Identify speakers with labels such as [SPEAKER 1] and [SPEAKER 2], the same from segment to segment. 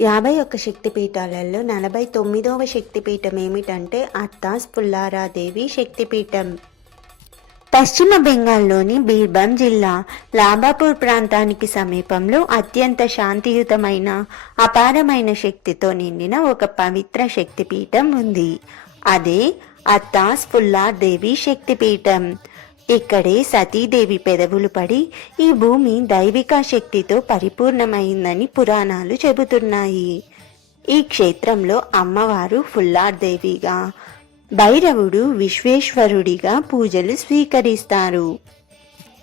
[SPEAKER 1] యాభై ఒక్క శక్తిపీఠాలలో నలభై తొమ్మిదవ శక్తిపీఠం ఏమిటంటే అత్తాస్ పుల్లారాదేవి శక్తిపీఠం. పశ్చిమ బెంగాల్లోని బీర్భం జిల్లా లాబాపూర్ ప్రాంతానికి సమీపంలో అత్యంత శాంతియుతమైన అపారమైన శక్తితో నిండిన ఒక పవిత్ర శక్తిపీఠం ఉంది. అదే అత్తాస్ పుల్లార్ దేవి శక్తిపీఠం. ఇక్కడే సతీదేవి పెదవులు పడి ఈ భూమి దైవిక శక్తితో పరిపూర్ణమైందని పురాణాలు చెబుతున్నాయి. ఈ క్షేత్రంలో అమ్మవారు ఫుల్లార్దేవిగా భైరవుడు విశ్వేశ్వరుడిగా పూజలు స్వీకరిస్తారు.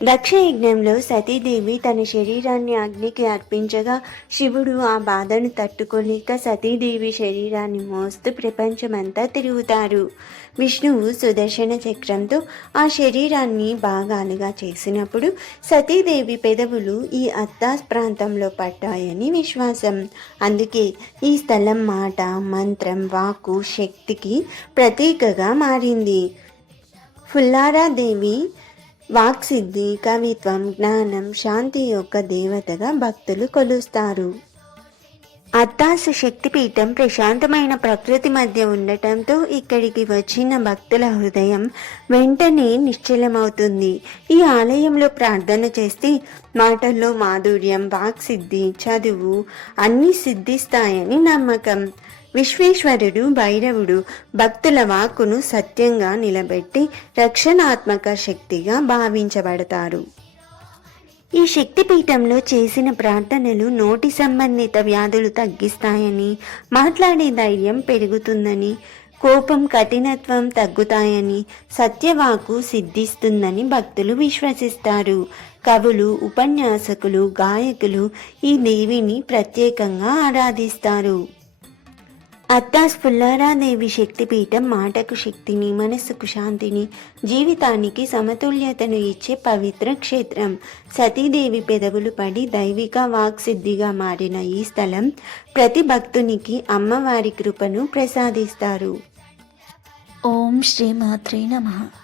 [SPEAKER 1] దక్షయజ్ఞంలో సతీదేవి తన శరీరాన్ని అగ్నికి అర్పించగా శివుడు ఆ బాధను తట్టుకోలేక సతీదేవి శరీరాన్ని మోస్తూ ప్రపంచమంతా తిరుగుతారు విష్ణువు సుదర్శన చక్రంతో ఆ శరీరాన్ని భాగాలుగా చేసినప్పుడు సతీదేవి పెదవులు ఈ అత్తాస్ ప్రాంతంలో పడ్డాయని విశ్వాసం. అందుకే ఈ స్థలం మాట మంత్రం వాక్కు శక్తికి ప్రతీకగా మారింది. ఫుల్లారాదేవి వాక్సిద్ధి కవిత్వం జ్ఞానం శాంతి యొక్క దేవతగా భక్తులు కొలుస్తారు. అత్తాసు శక్తిపీఠం ప్రశాంతమైన ప్రకృతి మధ్య ఉండటంతో ఇక్కడికి వచ్చిన భక్తుల హృదయం వెంటనే నిశ్చలమవుతుంది. ఈ ఆలయంలో ప్రార్థన చేస్తే మాటల్లో మాధుర్యం వాక్సిద్ధి చదువు అన్నీ సిద్ధిస్తాయని నమ్మకం. విశ్వేశ్వరుడు భైరవుడు భక్తుల వాక్కును సత్యంగా నిలబెట్టి రక్షణాత్మక శక్తిగా భావించబడతారు. ఈ శక్తిపీఠంలో చేసిన ప్రార్థనలు నోటి సంబంధిత వ్యాధులు తగ్గిస్తాయని మాట్లాడే ధైర్యం పెరుగుతుందని కోపం కఠినత్వం తగ్గుతాయని సత్యవాకు సిద్ధిస్తుందని భక్తులు విశ్వసిస్తారు. కవులు ఉపన్యాసకులు గాయకులు ఈ దేవిని ప్రత్యేకంగా ఆరాధిస్తారు. అత్తాస్ పుల్లారాదేవి శక్తిపీఠం మాటకు శక్తిని మనస్సుకు శాంతిని జీవితానికి సమతుల్యతను ఇచ్చే పవిత్ర క్షేత్రం. సతీదేవి పెదవులు పడి దైవిక వాక్సిద్ధిగా మారిన ఈ స్థలం ప్రతి భక్తునికి అమ్మవారి కృపను ప్రసాదిస్తారు.
[SPEAKER 2] ఓం శ్రీ మాత్రే నమః.